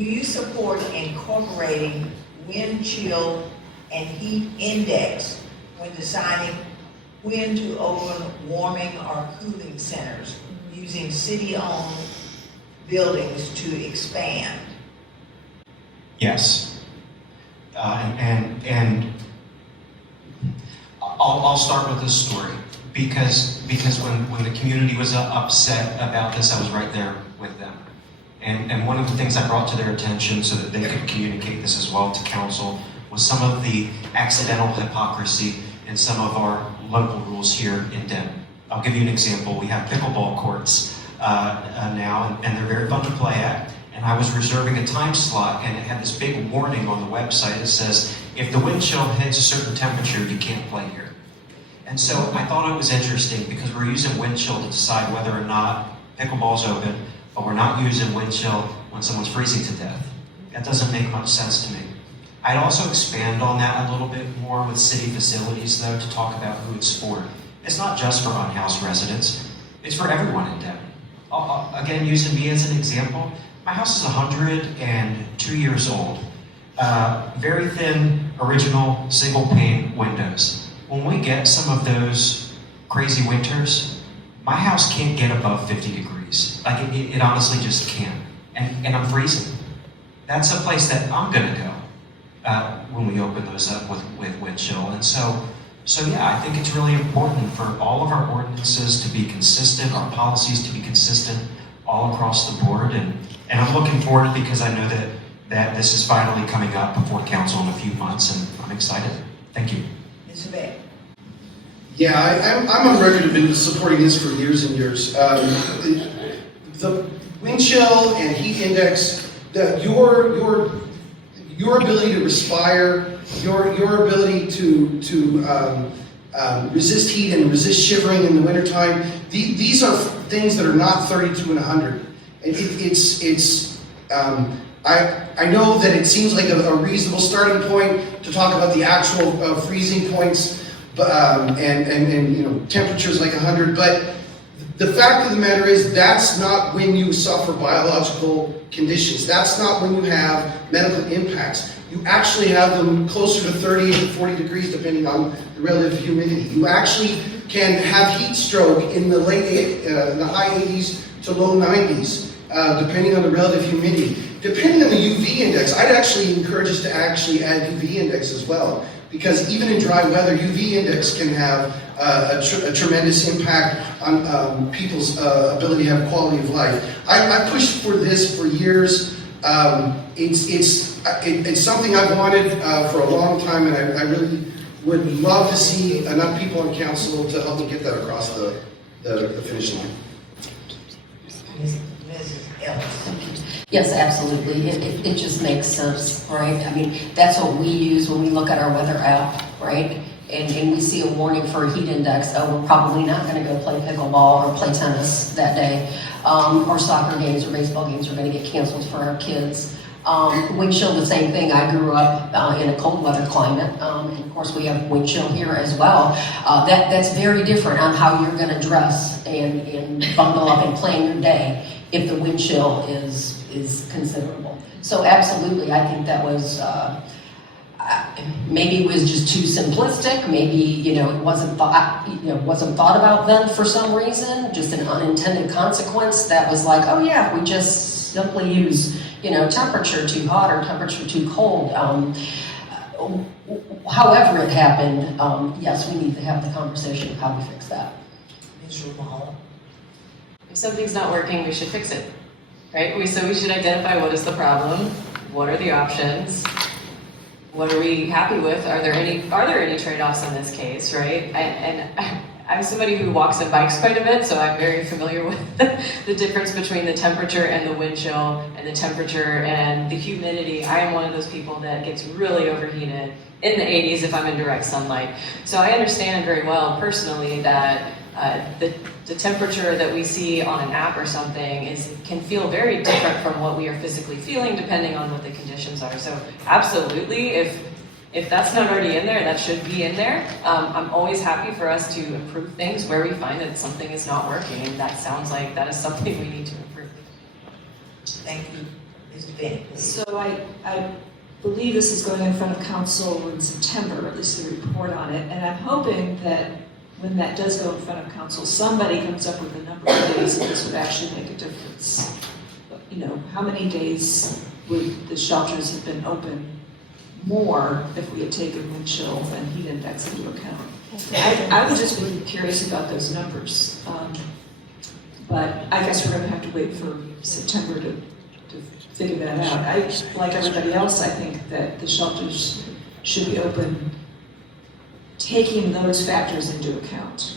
Do you support incorporating wind chill and heat index when deciding when to open warming or cooling centers using city-owned buildings to expand? Yes. And I'll start with this story because when the community was upset about this, I was right there with them. And one of the things I brought to their attention so that they could communicate this as well to council was some of the accidental hypocrisy in some of our local rules here in Denton. I'll give you an example. We have pickleball courts now, and they're very fun to play at. And I was reserving a time slot, and it had this big warning on the website that says, if the wind chill hits a certain temperature, you can't play here. And so I thought it was interesting because we're using wind chill to decide whether or not pickleball's open, but we're not using wind chill when someone's freezing to death. That doesn't make much sense to me. I'd also expand on that a little bit more with city facilities, though, to talk about who it's for. It's not just for unhoused residents. It's for everyone in Denton. Again, using me as an example, my house is 102 years old. Very thin, original, single pane windows. When we get some of those crazy winters, my house can't get above 50 degrees. Like, it honestly just can't. And I'm freezing. That's a place that I'm gonna go when we open those up with wind chill. And so yeah, I think it's really important for all of our ordinances to be consistent, our policies to be consistent all across the board. And I'm looking forward because I know that this is finally coming up before council in a few months, and I'm excited. Thank you. Mr. Beck. Yeah, I'm on record of been supporting this for years and years. The wind chill and heat index, your ability to respire, your ability to resist heat and resist shivering in the wintertime, these are things that are not 32 and 100. I know that it seems like a reasonable starting point to talk about the actual freezing points, but and you know, temperatures like 100. But the fact of the matter is, that's not when you suffer biological conditions. That's not when you have medical impacts. You actually have them closer to 30 to 40 degrees, depending on the relative humidity. You actually can have heat stroke in the the high 80s to low 90s, depending on the relative humidity. Depending on the UV index, I'd actually encourage us to actually add UV index as well, because even in dry weather, UV index can have a tremendous impact on people's ability to have quality of life. I pushed for this for years. It's something I've wanted for a long time, and I really would love to see enough people on council to help me get that across the finish line. Mrs. Ellis. Yes, absolutely. It just makes sense, right? I mean, that's what we use when we look at our weather app, right? And we see a warning for a heat index. Oh, we're probably not going to go play pickleball or play tennis that day. Or soccer games or baseball games are going to get canceled for our kids. Wind chill, the same thing. I grew up in a cold weather climate, and of course we have wind chill here as well. That's very different on how you're going to dress and bundle up and plan your day if the wind chill is considerable. So absolutely, I think that was maybe it was just too simplistic. Maybe it wasn't thought about then for some reason. Just an unintended consequence that was like, oh yeah, we just simply use temperature too hot or temperature too cold. However it happened, yes, we need to have the conversation of how we fix that. Ms. Rumohr. If something's not working, we should fix it, right? So we should identify what is the problem, what are the options, what are we happy with, are there any trade-offs in this case, right? I'm somebody who walks and bikes quite a bit, so I'm very familiar with the difference between the temperature and the wind chill and the temperature and the humidity. I am one of those people that gets really overheated in the 80s if I'm in direct sunlight. So I understand very well personally that the temperature that we see on an app or something can feel very different from what we are physically feeling depending on what the conditions are. So absolutely, if that's not already in there, that should be in there. I'm always happy for us to improve things where we find that something is not working, and that sounds like that is something we need to improve. Thank you. Ms. DeVinney, please. So I believe this is going in front of council in September, at least the report on it, and I'm hoping that when that does go in front of council, somebody comes up with a number of days that this would actually make a difference. You know, how many days would the shelters have been open more if we had taken wind chill and heat index into account? I would just be curious about those numbers. But I guess we're gonna have to wait for September to figure that out. Like everybody else, I think that the shelters should be open, taking those factors into account.